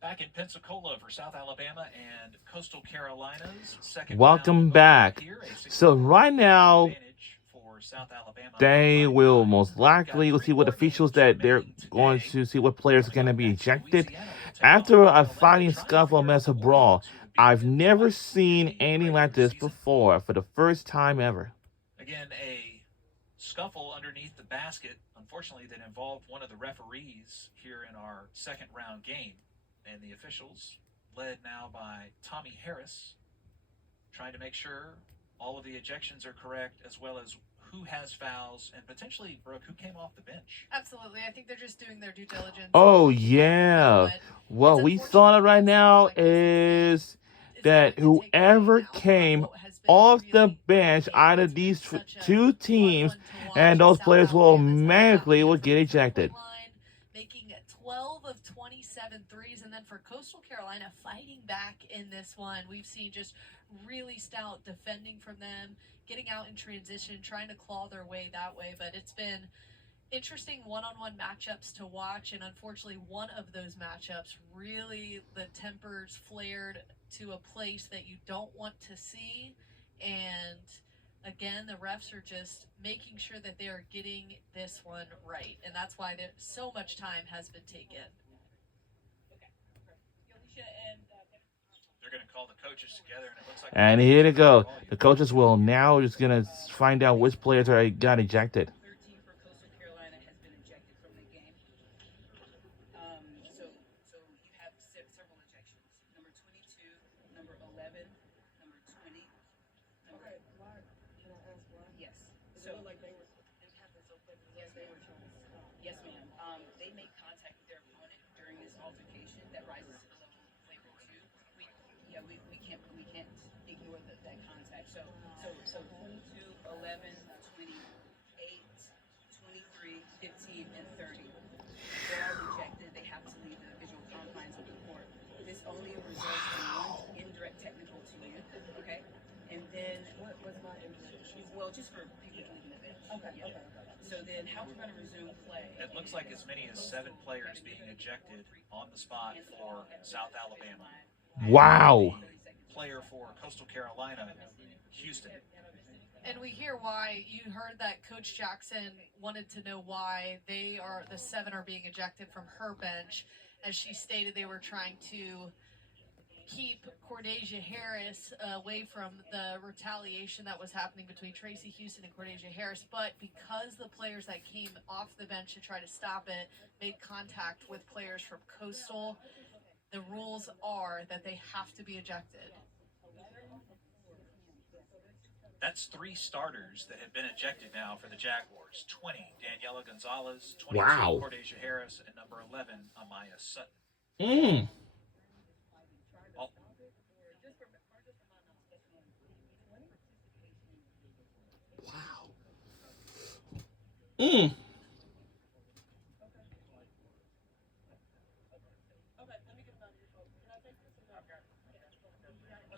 Back in Pensacola for South Alabama and Coastal Carolina's second round Welcome opener back. here. A So 16-point right now, advantage for South Alabama they by will 9. most We've got likely, we'll 3 see what more officials games that they're remaining going today. to see what players are Coming going to up be next, ejected Louisiana will take on after a ULM, fighting trying to scuffle figure out mess the of brawl. Bulldogs, who have beaten I've them never twice in seen the anything like regular this season. before for the first time ever. Again, a scuffle underneath the basket, unfortunately, that involved one of the referees here in our second round game. And the officials, led now by Tommy Harris, trying to make sure all of the ejections are correct, as well as who has fouls and potentially, Brooke, who came off the bench. Absolutely. I think they're just doing their due diligence. Oh, Field, yeah. but What we saw right now is it's that going to take a while whoever now came what has been a off the really bench great game. out It's of been these such a two fun teams, one to watch and as those South players will Alabama's now automatically backing will up from get the ejected. three-point line, making 12 of 27 threes, and then for Coastal Carolina fighting back in this one, we've seen just really stout defending from them, getting out in transition, trying to claw their way that way, but it's been interesting one-on-one matchups to watch, and unfortunately one of those matchups really the tempers flared to a place that you don't want to see, and again the refs are just making sure that they are getting this one right, and that's why so much time has been taken. They're going to call the coaches together, and it looks like And here to go. The coaches will now just gonna find out which players are got ejected. 13 for Coastal Carolina has been ejected from the game. So you have several ejections. Number 22, number 11, number 20. Number, okay, why? Can I ask why? Yes. So like they were. Yes, they were trying to stop. Yes, ma'am. They made contact with their opponent during this altercation that rises to the level of flavor two. We can't ignore that contact. So 22, 11, 28, 23, 15, and 30. They're all ejected. They have to leave the visual confines of the court. This only results in one indirect technical to you, okay? And then what was my indirect? Well, just for people leaving the bench. Okay, yeah. Okay. So then, how we're going to resume play? It looks like as many as 7 players being ejected on the spot for South Alabama. Wow. Player for Coastal Carolina, Houston. And we hear why. You heard that Coach Jackson wanted to know why the 7 are being ejected from her bench. As she stated, they were trying to keep Cordasia Harris away from the retaliation that was happening between Tracy Houston and Cordasia Harris. But because the players that came off the bench to try to stop it made contact with players from Coastal, the rules are that they have to be ejected. That's 3 starters that have been ejected now for the Jaguars. 20, Daniela Gonzalez. 22, Wow. Cordasia Harris. And number 11, Amaya Sutton. Mm. Wow. Mm.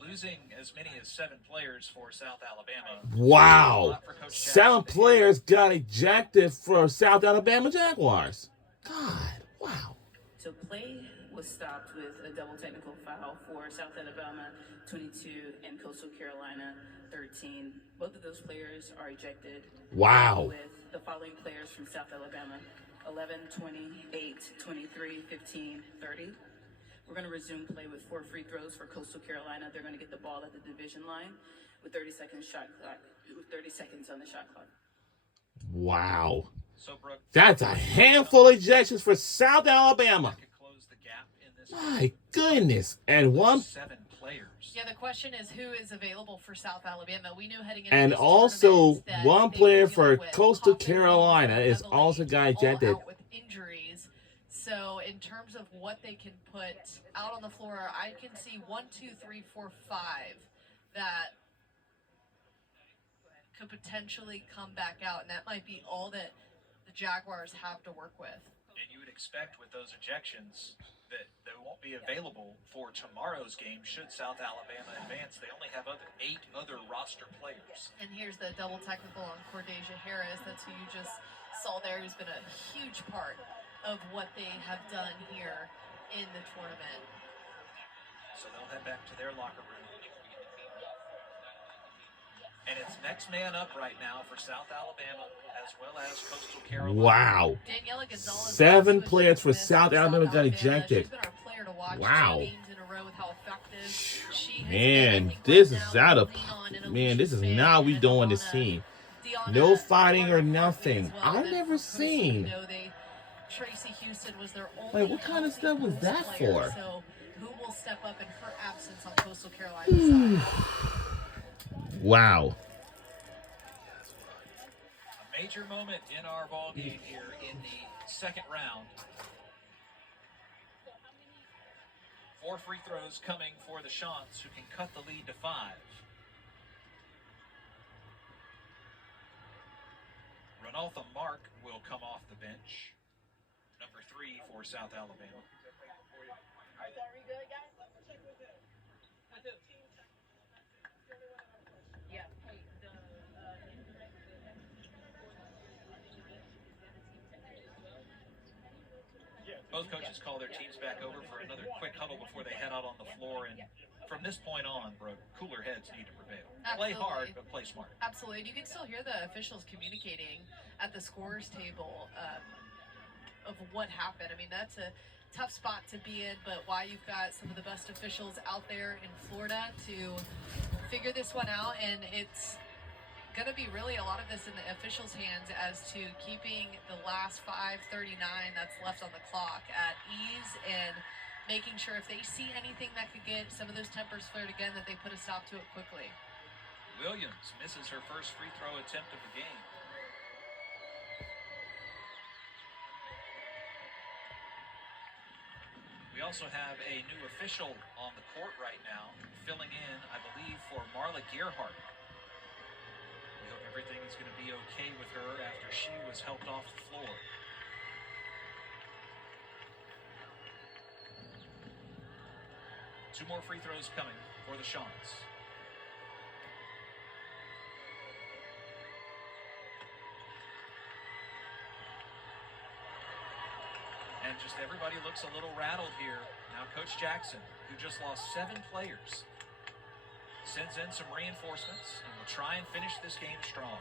Losing as many as 7 players for South Alabama. Wow. 7 players got ejected for South Alabama Jaguars. God. Wow. So play was stopped with a double technical foul for South Alabama 22 and Coastal Carolina 13. Both of those players are ejected. Wow. With the following players from South Alabama: 11, 28, 23, 15, 30. We're going to resume play with 4 free throws for Coastal Carolina. They're going to get the ball at the division line with 30 seconds shot clock. With 30 seconds on the shot clock. Wow. So, Brooke, that's a handful of ejections for South Alabama. My goodness. And 7 players. Yeah, the question is who is available for South Alabama. We knew heading into and also 1 player for Coastal Carolina is also got ejected. Out with injuries. So in terms of what they can put out on the floor, I can see 1, 2, 3, 4, 5 that could potentially come back out, and that might be all that the Jaguars have to work with. And you would expect with those ejections that they won't be available for tomorrow's game should South Alabama advance. They only have 8 other roster players. And here's the double technical on Cordasia Harris. That's who you just saw there, who's been a huge part of what they have done here in the tournament. So they'll head back to their locker room. And it's next man up right now for South Alabama as well as Coastal Carolina. Wow. Daniela Gonzalez 7 was players for dismissed South Alabama got ejected. She's been our player to watch Wow. 2 games in a row with how effective she has been. I Man, think this right is now out we'll of lean on an man. Alicia This is Smith not we and doing this Deanna- team. Deanna No fighting or Hartman nothing. as well. I've Then never for Coastal, seen. you know, Tracy Houston was their only Like, what kind of healthy stuff was post that player, for? So who will step up in her absence on Coastal Carolina's side? Wow. A major moment in our ball game here in the second round. 4 free throws coming for the Chants, who can cut the lead to 5. Ranaltha Mark will come off the bench. Number 3 for South Alabama. Both coaches call their teams back over for another quick huddle before they head out on the floor. And from this point on, bro, cooler heads need to prevail. Play hard, but play smart. Absolutely. And you can still hear the officials communicating at the scorers table of what happened. I mean, that's a tough spot to be in, but why you've got some of the best officials out there in Florida to figure this one out. And it's going to be really a lot of this in the officials' hands as to keeping the last 5:39 that's left on the clock at ease and making sure if they see anything that could get some of those tempers flared again, that they put a stop to it quickly. Williams misses her first free throw attempt of the game. We also have a new official on the court right now, filling in, I believe, for Marla Gearhart. We hope everything is going to be okay with her after she was helped off the floor. Two more free throws coming for the Chants. And just everybody looks a little rattled here. Now Coach Jackson, who just lost 7 players, sends in some reinforcements and will try and finish this game strong.